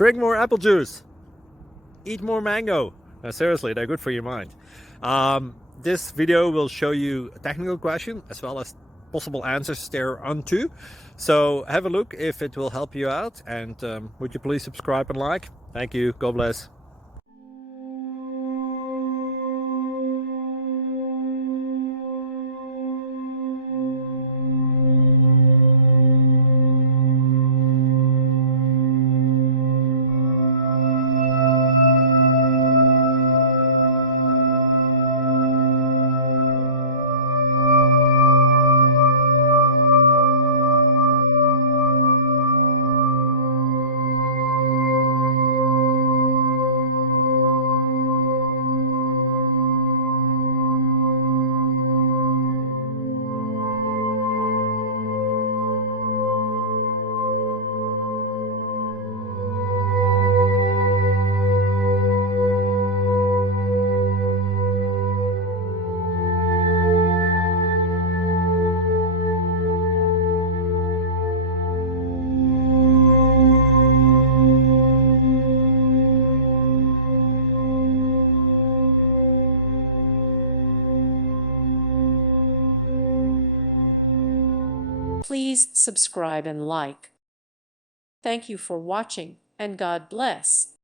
Drink more apple juice. Eat more mango. Seriously, they're good for your mind. This video will show you a technical question as well as possible answers thereunto. So have a look if it will help you out, and would you please subscribe and like? Thank you. God bless. Please subscribe and like. Thank you for watching, and God bless.